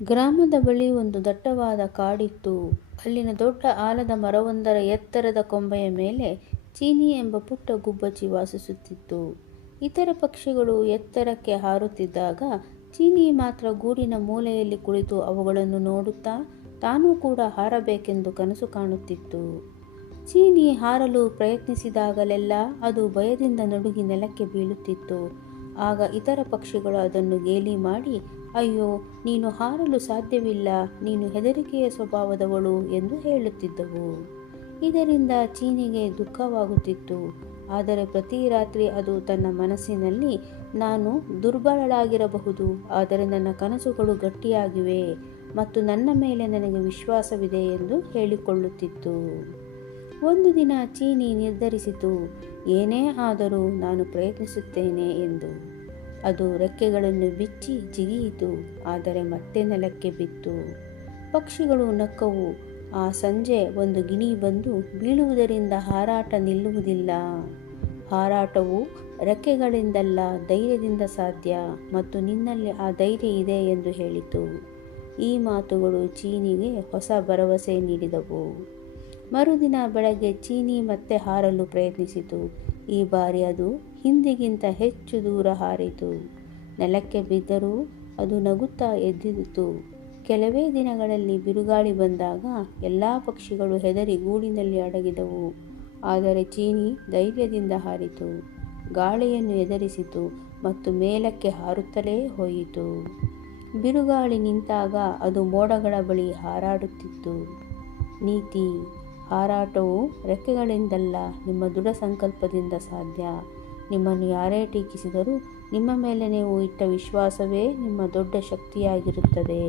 ಗ್ರಾಮದ ಬಳಿ ಒಂದು ದಟ್ಟವಾದ ಕಾಡಿತ್ತು. ಅಲ್ಲಿನ ದೊಡ್ಡ ಆಲದ ಮರವೊಂದರ ಎತ್ತರದ ಕೊಂಬೆಯ ಮೇಲೆ ಚೀನಿ ಎಂಬ ಪುಟ್ಟ ಗುಬ್ಬಚ್ಚಿ ವಾಸಿಸುತ್ತಿತ್ತು. ಇತರ ಪಕ್ಷಿಗಳು ಎತ್ತರಕ್ಕೆ ಹಾರುತ್ತಿದ್ದಾಗ ಚೀನಿ ಮಾತ್ರ ಗೂಡಿನ ಮೂಲೆಯಲ್ಲಿ ಕುಳಿತು ಅವುಗಳನ್ನು ನೋಡುತ್ತಾ ತಾನೂ ಕೂಡ ಹಾರಬೇಕೆಂದು ಕನಸು ಕಾಣುತ್ತಿತ್ತು. ಚೀನಿ ಹಾರಲು ಪ್ರಯತ್ನಿಸಿದಾಗಲೆಲ್ಲ ಅದು ಭಯದಿಂದ ನಡುಗಿ ನೆಲಕ್ಕೆ ಬೀಳುತ್ತಿತ್ತು. ಆಗ ಇತರ ಪಕ್ಷಿಗಳು ಅದನ್ನು ಗೇಲಿ ಮಾಡಿ, ಅಯ್ಯೋ, ನೀನು ಹಾರಲು ಸಾಧ್ಯವಿಲ್ಲ, ನೀನು ಹೆದರಿಕೆಯ ಸ್ವಭಾವದವಳು ಎಂದು ಹೇಳುತ್ತಿದ್ದವು. ಇದರಿಂದ ಚೀನಿಗೆ ದುಃಖವಾಗುತ್ತಿತ್ತು. ಆದರೆ ಪ್ರತಿ ರಾತ್ರಿ ಅದು ತನ್ನ ಮನಸ್ಸಿನಲ್ಲಿ, ನಾನು ದುರ್ಬಲಳಾಗಿರಬಹುದು, ಆದರೆ ನನ್ನ ಕನಸುಗಳು ಗಟ್ಟಿಯಾಗಿವೆ ಮತ್ತು ನನ್ನ ಮೇಲೆ ನನಗೆ ವಿಶ್ವಾಸವಿದೆ ಎಂದು ಹೇಳಿಕೊಳ್ಳುತ್ತಿತ್ತು. ಒಂದು ದಿನ ಚೀನಿ ನಿರ್ಧರಿಸಿತು, ಏನೇ ಆದರೂ ನಾನು ಪ್ರಯತ್ನಿಸುತ್ತೇನೆ ಎಂದು. ಅದು ರೆಕ್ಕೆಗಳನ್ನು ಬಿಚ್ಚಿ ಜಿಗಿಯಿತು, ಆದರೆ ಮತ್ತೆ ನೆಲಕ್ಕೆ ಬಿತ್ತು. ಪಕ್ಷಿಗಳು ನಕ್ಕವು. ಆ ಸಂಜೆ ಒಂದು ಗಿಣಿ ಬಂದು, ಬೀಳುವುದರಿಂದ ಹಾರಾಟ ನಿಲ್ಲುವುದಿಲ್ಲ. ಹಾರಾಟವು ರೆಕ್ಕೆಗಳಿಂದಲ್ಲ, ಧೈರ್ಯದಿಂದ ಸಾಧ್ಯ, ಮತ್ತು ನಿನ್ನಲ್ಲಿ ಆ ಧೈರ್ಯ ಇದೆ ಎಂದು ಹೇಳಿತು. ಈ ಮಾತುಗಳು ಚೀನಿಗೆ ಹೊಸ ಭರವಸೆ ನೀಡಿದವು. ಮರುದಿನ ಬೆಳಗ್ಗೆ ಚೀನಿ ಮತ್ತೆ ಹಾರಲು ಪ್ರಯತ್ನಿಸಿತು. ಈ ಬಾರಿ ಅದು ಹಿಂದಿಗಿಂತ ಹೆಚ್ಚು ದೂರ ಹಾರಿತು. ನೆಲಕ್ಕೆ ಬಿದ್ದರೂ ಅದು ನಗುತ್ತಾ ಎದ್ದಿತು. ಕೆಲವೇ ದಿನಗಳಲ್ಲಿ ಬಿರುಗಾಳಿ ಬಂದಾಗ ಎಲ್ಲ ಪಕ್ಷಿಗಳು ಹೆದರಿ ಗೂಡಿನಲ್ಲಿ ಅಡಗಿದವು. ಆದರೆ ಚೀನಿ ಧೈರ್ಯದಿಂದ ಹಾರಿತು, ಗಾಳಿಯನ್ನು ಎದುರಿಸಿತು ಮತ್ತು ಮೇಲಕ್ಕೆ ಹಾರುತ್ತಲೇ ಹೋಯಿತು. ಬಿರುಗಾಳಿ ನಿಂತಾಗ ಅದು ಮೋಡಗಳ ಬಳಿ ಹಾರಾಡುತ್ತಿತ್ತು. ನೀತಿ: ಹಾರಾಟವು ರೆಕ್ಕೆಗಳಿಂದಲ್ಲ, ನಿಮ್ಮ ದೃಢ ಸಂಕಲ್ಪದಿಂದ ಸಾಧ್ಯ. ನಿಮ್ಮನ್ನು ಯಾರೇ ಟೀಕಿಸಿದರೂ ನಿಮ್ಮ ಮೇಲೆ ನೀವು ಇಟ್ಟ ವಿಶ್ವಾಸವೇ ನಿಮ್ಮ ದೊಡ್ಡ ಶಕ್ತಿಯಾಗಿರುತ್ತದೆ.